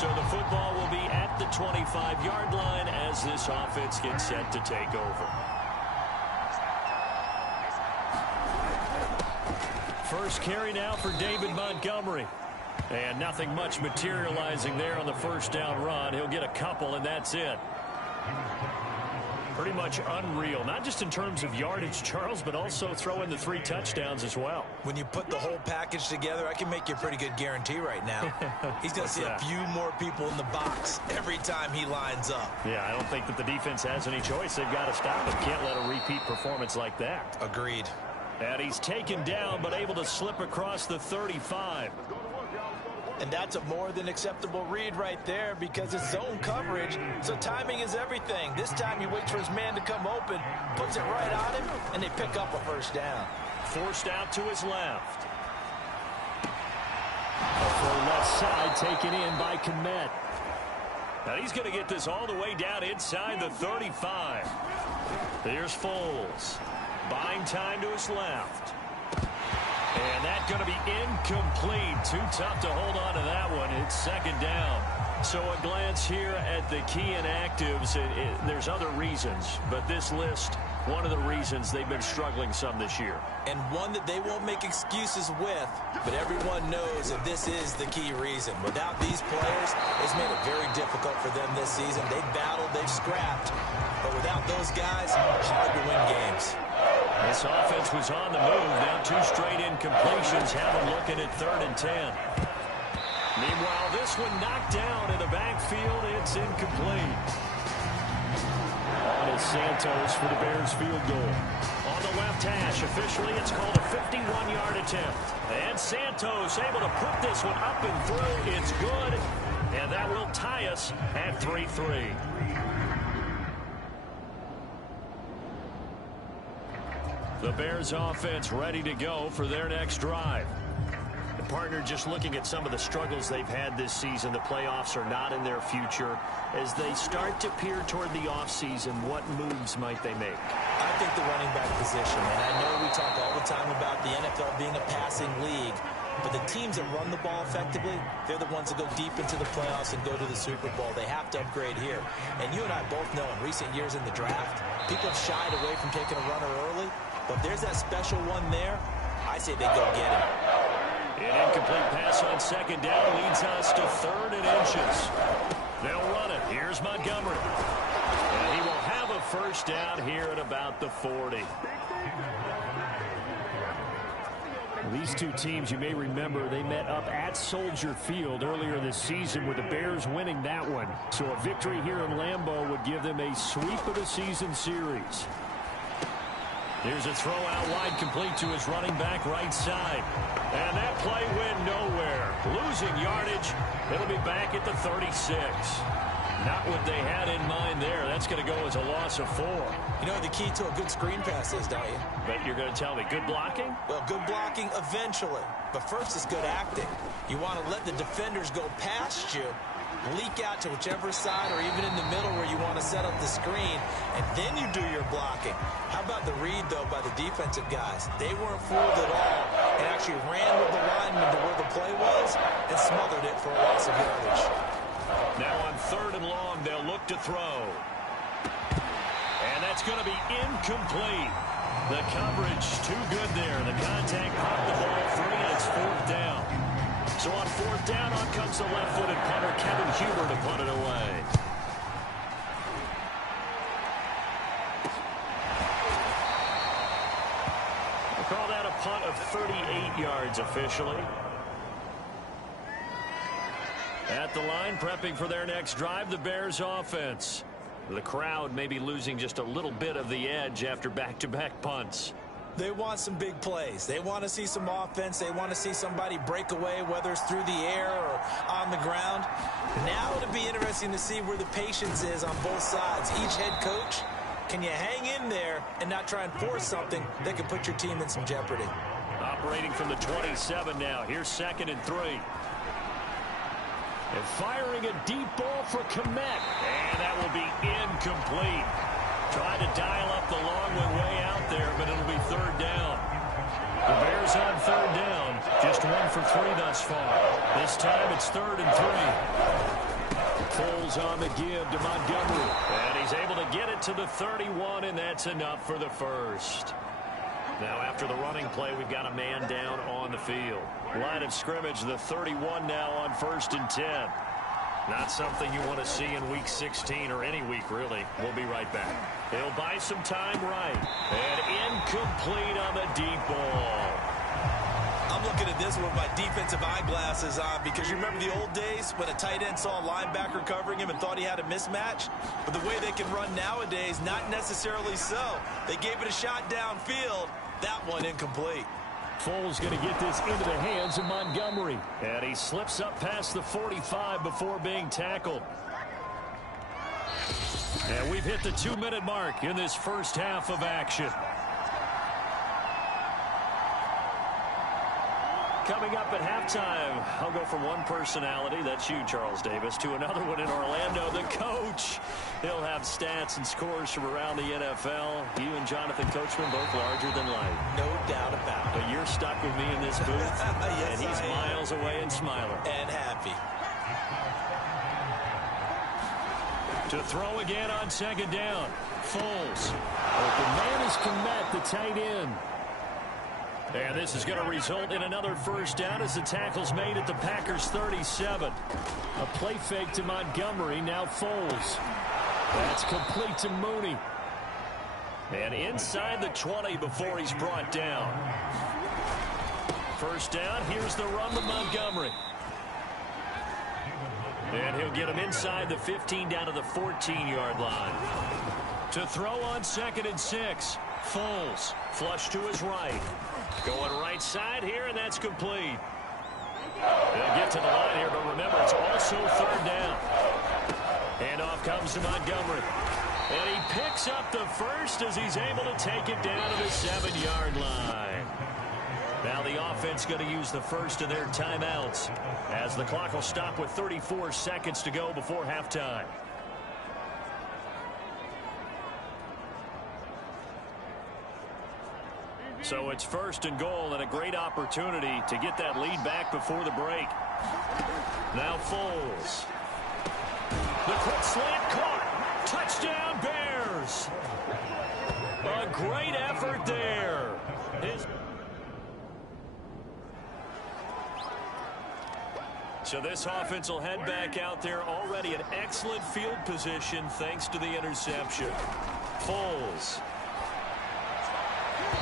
So the football will be at the 25-yard line as this offense gets set to take over. First carry now for David Montgomery. And nothing much materializing there on the first down run. He'll get a couple, and that's it. Pretty much unreal, not just in terms of yardage, Charles, but also throw in the 3 touchdowns as well. When you put the whole package together, I can make you a pretty good guarantee right now. He's going to see a few more people in the box every time he lines up. Yeah, I don't think that the defense has any choice. They've got to stop him. Can't let a repeat performance like that. Agreed. And he's taken down, but able to slip across the 35. And that's a more than acceptable read right there because it's zone coverage, so timing is everything. This time he waits for his man to come open, puts it right on him, and they pick up a first down. Forced out to his left. For left side taken in by Kmet. Now he's going to get this all the way down inside the 35. Here's Foles. Buying time to his left. And that's going to be incomplete. Too tough to hold on to that one. It's second down. So a glance here at the key inactives. There's other reasons, but this list, one of the reasons they've been struggling some this year. And one that they won't make excuses with, but everyone knows that this is the key reason. Without these players, it's made it very difficult for them this season. They've battled, they've scrapped, but without those guys, hard to win games. This offense was on the move. Now 2 straight incompletions have them looking at 3rd and 10. Meanwhile, this one knocked down in the backfield. It's incomplete. On is Santos for the Bears field goal. On the left hash, officially it's called a 51-yard attempt. And Santos able to put this one up and through. It's good. And that will tie us at 3-3. The Bears offense ready to go for their next drive. The partner just looking at some of the struggles they've had this season. The playoffs are not in their future. As they start to peer toward the offseason, what moves might they make? I think the running back position, and I know we talk all the time about the NFL being a passing league, but the teams that run the ball effectively, they're the ones that go deep into the playoffs and go to the Super Bowl. They have to upgrade here. And you and I both know in recent years in the draft, people have shied away from taking a runner early. But if there's that special one there, I say they go get him. An incomplete pass on second down leads us to 3rd and inches. They'll run it. Here's Montgomery. And he will have a first down here at about the 40. These two teams, you may remember, they met up at Soldier Field earlier this season with the Bears winning that one. So a victory here in Lambeau would give them a sweep of the season series. Here's a throw out wide, complete to his running back right side. And that play went nowhere. Losing yardage. It'll be back at the 36. Not what they had in mind there. That's going to go as a loss of 4. You know what the key to a good screen pass is, don't you? But you're going to tell me, good blocking? Well, good blocking eventually. But first it's good acting. You want to let the defenders go past you, leak out to whichever side or even in the middle where you want to set up the screen, and then you do your blocking. How about the read, though, by the defensive guys? They weren't fooled at all and actually ran with the lineman to where the play was and smothered it for a loss of yardage. Now on 3rd and long, they'll look to throw. And that's going to be incomplete. The coverage too good there. The contact popped the ball free, and it's 4th down. So on 4th down, on comes the left-footed punter, Kevin Huber, to punt it away. We'll call that a punt of 38 yards officially. At the line, prepping for their next drive, the Bears offense. The crowd may be losing just a little bit of the edge after back-to-back punts. They want some big plays. They want to see some offense. They want to see somebody break away, whether it's through the air or on the ground. Now it'll be interesting to see where the patience is on both sides. Each head coach, can you hang in there and not try and force something that could put your team in some jeopardy? Operating from the 27 now. Here's 2nd and 3. And firing a deep ball for Kmet. And that will be incomplete. Trying to dial up the long one way out there, but it'll be 3rd down. The Bears on 3rd down. Just 1 for 3 thus far. This time it's 3rd and 3. Foles on the give to Montgomery. And he's able to get it to the 31, and that's enough for the first. Now after the running play, we've got a man down on the field. Line of scrimmage, the 31 now on 1st and 10. Not something you want to see in Week 16 or any week, really. We'll be right back. He'll buy some time right. And incomplete on the deep ball. I'm looking at this with my defensive eyeglasses on because you remember the old days when a tight end saw a linebacker covering him and thought he had a mismatch? But the way they can run nowadays, not necessarily so. They gave it a shot downfield. That one incomplete. Foles going to get this into the hands of Montgomery. And he slips up past the 45 before being tackled. And we've hit the 2-minute mark in this first half of action. Coming up at halftime, I'll go from one personality, that's you, Charles Davis, to another one in Orlando, the coach. He'll have stats and scores from around the NFL. You and Jonathan Coachman both larger than life. No doubt about it. But you're stuck with me in this booth, yes, and he's miles away and smiling. And happy. To throw again on 2nd down. Foles. Open man is Kmet, the tight end. And this is going to result in another first down as the tackle's made at the Packers' 37. A play fake to Montgomery, now Foles. That's complete to Mooney. And inside the 20 before he's brought down. First down, here's the run to Montgomery. And he'll get him inside the 15 down to the 14-yard line. To throw on 2nd and 6. Foles, flush to his right. Going right side here, and that's complete. They'll get to the line here, but remember, it's also 3rd down. Handoff comes to Montgomery. And he picks up the first as he's able to take it down to the 7-yard line. Now the offense going to use the first of their timeouts as the clock will stop with 34 seconds to go before halftime. So it's 1st and goal and a great opportunity to get that lead back before the break. Now Foles. The quick slant caught. Touchdown Bears. A great effort there. So this offense will head back out there already in excellent field position thanks to the interception. Foles.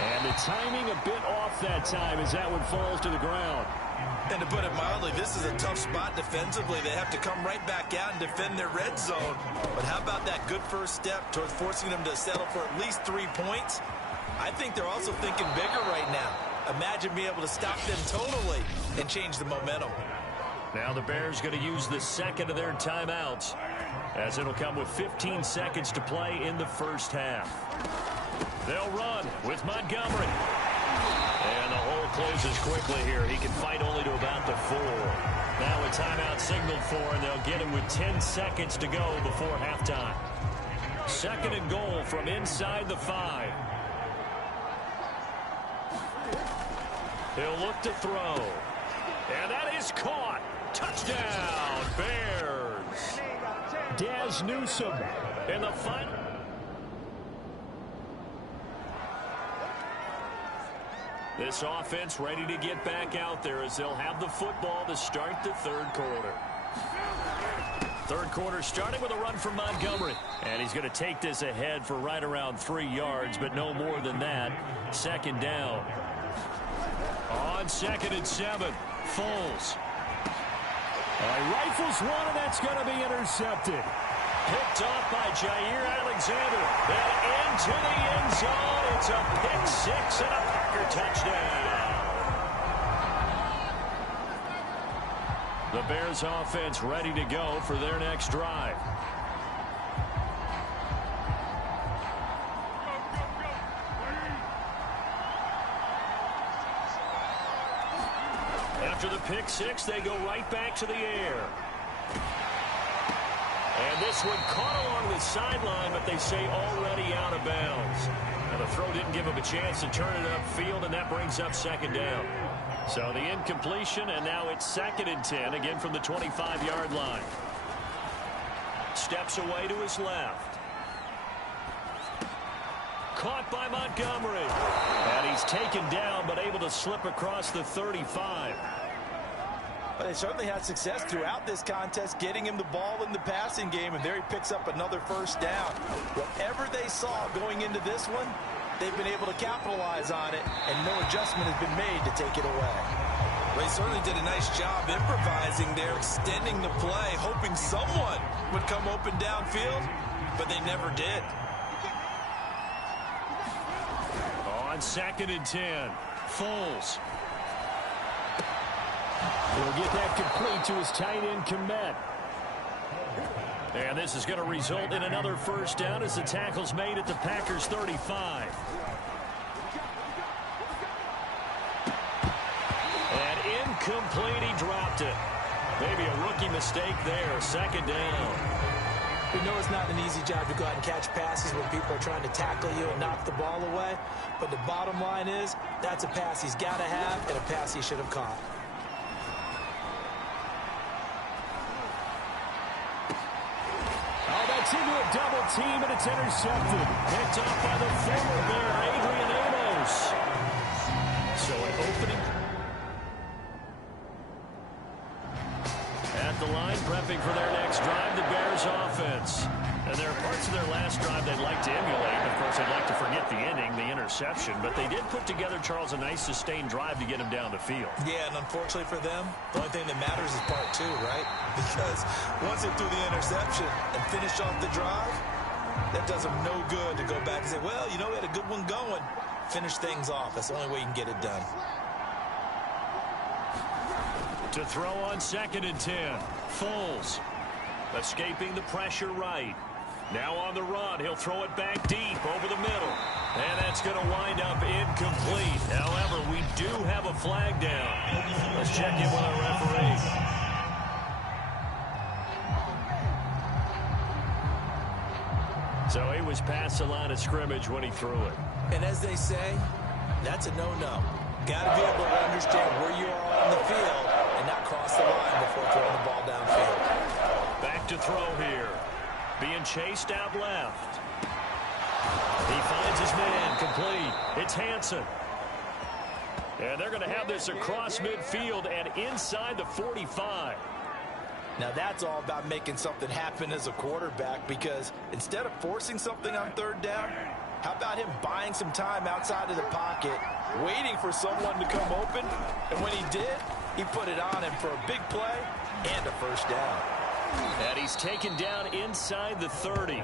And the timing a bit off that time as that one falls to the ground. And to put it mildly, this is a tough spot defensively. They have to come right back out and defend their red zone. But how about that good first step towards forcing them to settle for at least 3 points? I think they're also thinking bigger right now. Imagine being able to stop them totally and change the momentum. Now the Bears going to use the second of their timeouts as it'll come with 15 seconds to play in the first half. They'll run with Montgomery. And the hole closes quickly here. He can fight only to about the 4. Now a timeout signaled for, and they'll get him with 10 seconds to go before halftime. 2nd and goal from inside the 5. He'll look to throw. And that is caught. Touchdown, Bears. Daz Newsome in the final. This offense ready to get back out there as they'll have the football to start the 3rd quarter. 3rd quarter starting with a run from Montgomery. And he's going to take this ahead for right around 3 yards, but no more than that. 2nd down. On 2nd and 7, Foles. Rifles one, and that's going to be intercepted. Picked off by Jair Alexander. And into the end zone. It's a pick 6 and a Packer touchdown. The Bears offense ready to go for their next drive. After the pick 6, they go right back to the air. And this one caught along the sideline, but they say already out of bounds. And the throw didn't give him a chance to turn it upfield, and that brings up 2nd down. So the incompletion, and now it's 2nd and 10, again from the 25-yard line. Steps away to his left. Caught by Montgomery. And he's taken down, but able to slip across the 35. Well, they certainly had success throughout this contest, getting him the ball in the passing game, and there he picks up another first down. Whatever they saw going into this one, they've been able to capitalize on it, and no adjustment has been made to take it away. Well, he certainly did a nice job improvising there, extending the play, hoping someone would come open downfield, but they never did. On 2nd and 10, Foles. He'll get that complete to his tight end, Kmet. And this is going to result in another first down as the tackle's made at the Packers' 35. And incomplete, he dropped it. Maybe a rookie mistake there, 2nd down. We know it's not an easy job to go out and catch passes when people are trying to tackle you and knock the ball away. But the bottom line is, that's a pass he's got to have and a pass he should have caught. Oh, that's into a double team, and it's intercepted. Picked off by the former Bear, Adrian Amos. So an opening at the line, prepping for their next drive, the Bears offense. And there are parts of their last drive they'd like to emulate. Of course, they'd like to forget the inning, the interception. But they did put together, Charles, a nice sustained drive to get him down the field. Yeah, and unfortunately for them, the only thing that matters is part 2, right? Because once they threw the interception and finished off the drive, that does them no good to go back and say, well, you know, we had a good one going. Finish things off. That's the only way you can get it done. To throw on 2nd and 10, Foles. Escaping the pressure right. Now on the run, he'll throw it back deep over the middle. And that's going to wind up incomplete. However, we do have a flag down. Let's check in with our referee. So he was past the line of scrimmage when he threw it. And as they say, that's a no-no. Got to be able to understand where you are on the field and not cross the line before throwing the ball downfield. Back to throw here. Being chased out left. He finds his man, complete. It's Hansen. And they're going to have this across midfield and inside the 45. Now that's all about making something happen as a quarterback, because instead of forcing something on 3rd down, how about him buying some time outside of the pocket, waiting for someone to come open, and when he did, he put it on him for a big play and a first down. And he's taken down inside the 30.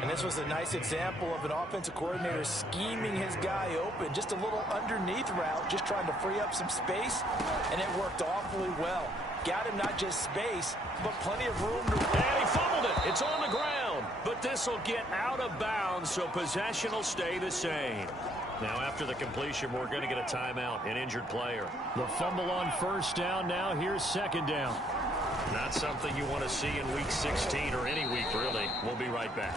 And this was a nice example of an offensive coordinator scheming his guy open. Just a little underneath route, just trying to free up some space, and it worked awfully well. Got him not just space, but plenty of room to run. And he fumbled it. It's on the ground. But this will get out of bounds, so possession will stay the same. Now, after the completion, we're going to get a timeout, an injured player. The fumble on first down. Now here's 2nd down. Not something you want to see in Week 16 or any week, really. We'll be right back.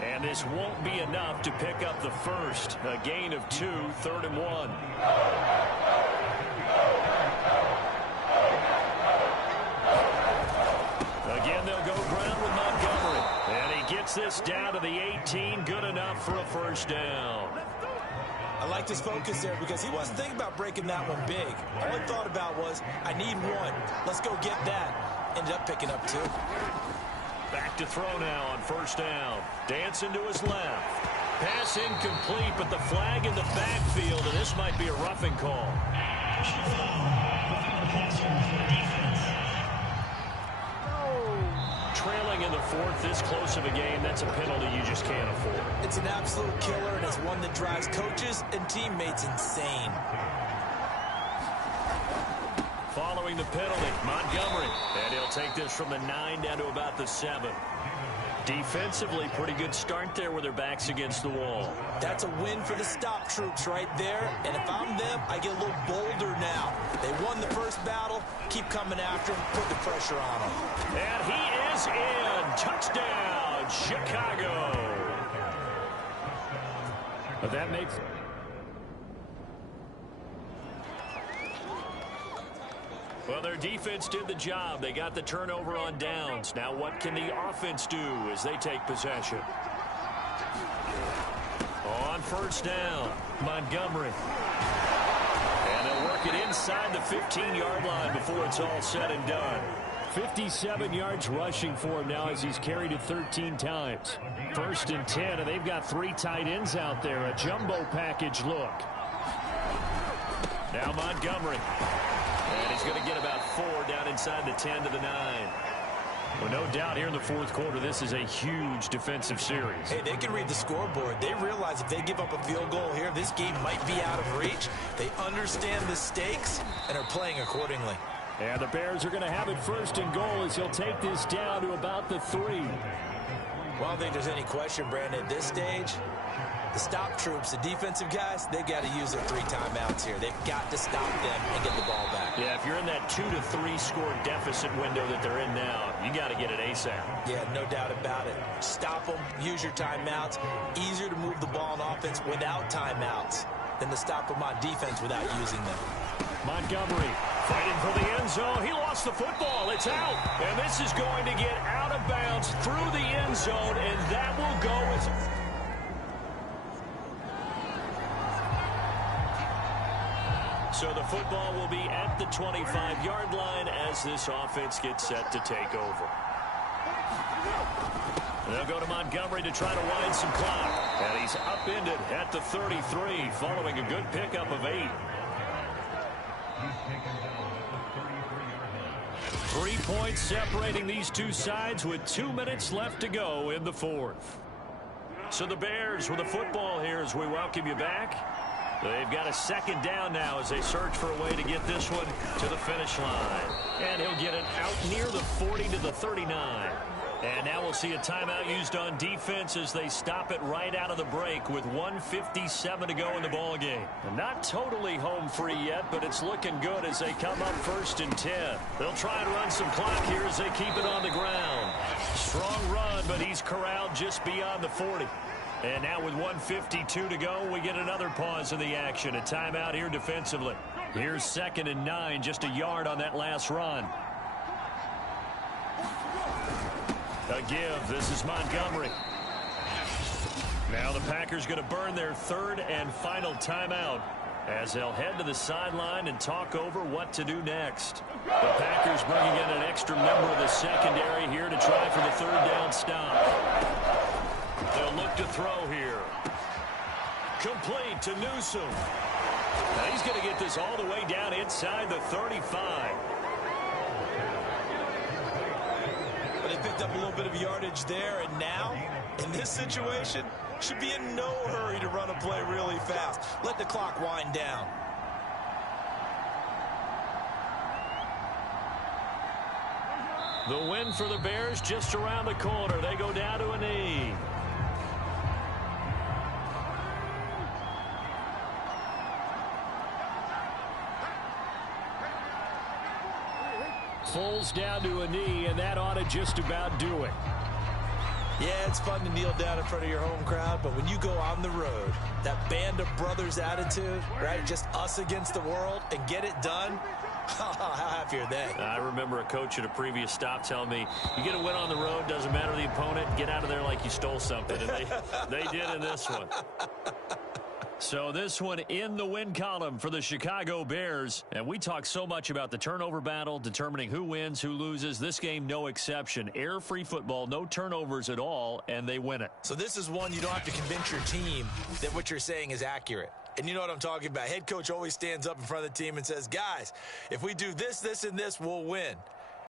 And this won't be enough to pick up the first. A gain of 2, 3rd and 1. Again, they'll go ground with Montgomery. And he gets this down to the 18. Good enough for a first down. I liked his focus there because he wasn't thinking about breaking that one big. All he thought about was, I need one. Let's go get that. Ended up picking up 2. Back to throw now on first down. Dancing to his left. Pass incomplete, but the flag in the backfield, and this might be a roughing call. Trailing in the 4th, this close of a game, that's a penalty you just can't afford. It's an absolute killer, and it's one that drives coaches and teammates insane. Following the penalty, Montgomery. And he'll take this from the 9 down to about the 7. Defensively, pretty good start there with their backs against the wall. That's a win for the stop troops right there. And if I'm them, I get a little bolder now. They won the first battle. Keep coming after them. Put the pressure on them. And he is in. Touchdown, Chicago. But that makes Well, their defense did the job. They got the turnover on downs. Now what can the offense do as they take possession? On first down, Montgomery. And they'll work it inside the 15-yard line before it's all said and done. 57 yards rushing for him now as he's carried it 13 times. First and 10, and they've got 3 tight ends out there. A jumbo package look. Now Montgomery. And he's going to get about 4 down inside the 10 to the 9. Well, no doubt here in the fourth quarter, this is a huge defensive series. Hey, they can read the scoreboard. They realize if they give up a field goal here, this game might be out of reach. They understand the stakes and are playing accordingly. And the Bears are going to have it first and goal as he'll take this down to about the 3. Well, I don't think there's any question, Brandon, at this stage, the stop troops, the defensive guys, they've got to use their 3 timeouts here. They've got to stop them and get the ball back. Yeah, if you're in that 2 to 3 score deficit window that they're in now, you got to get it ASAP. Yeah, no doubt about it. Stop them, use your timeouts. Easier to move the ball on offense without timeouts than to stop them on defense without using them. Montgomery fighting for the end zone. He lost the football. It's out. And this is going to get out of bounds through the end zone, and that will go as... So the football will be at the 25-yard line as this offense gets set to take over. They'll go to Montgomery to try to wind some clock. And he's upended at the 33 following a good pickup of 8. 3 points separating these two sides with 2 minutes left to go in the fourth. So the Bears with the football here as we welcome you back. They've got a second down now as they search for a way to get this one to the finish line. And he'll get it out near the 40 to the 39. And now we'll see a timeout used on defense as they stop it right out of the break with 1:57 to go in the ballgame. Not totally home free yet, but it's looking good as they come up first and 10. They'll try and run some clock here as they keep it on the ground. Strong run, but he's corralled just beyond the 40. And now with 1:52 to go, we get another pause in the action. A timeout here defensively. Here's 2nd and 9, just a yard on that last run. A give. This is Montgomery. Now the Packers going to burn their 3rd and final timeout as they'll head to the sideline and talk over what to do next. The Packers bringing in an extra member of the secondary here to try for the 3rd down stop. They'll look to throw here. Complete to Newsome. Now he's going to get this all the way down inside the 35. But they picked up a little bit of yardage there, and now, in this situation, should be in no hurry to run a play really fast. Let the clock wind down. The win for the Bears just around the corner. They go down to a knee. Foles down to a knee, and that ought to just about do it. Yeah, it's fun to kneel down in front of your home crowd, but when you go on the road, that band of brothers attitude, right, just us against the world, and get it done, how happy are they? I remember a coach at a previous stop telling me, you get a win on the road, doesn't matter the opponent, get out of there like you stole something. And they did in this one. So this one in the win column for the Chicago Bears. And we talk so much about the turnover battle, determining who wins, who loses. This game, no exception. Error-free football, no turnovers at all, and they win it. So this is one you don't have to convince your team that what you're saying is accurate. And you know what I'm talking about. Head coach always stands up in front of the team and says, guys, if we do this, this, and this, we'll win.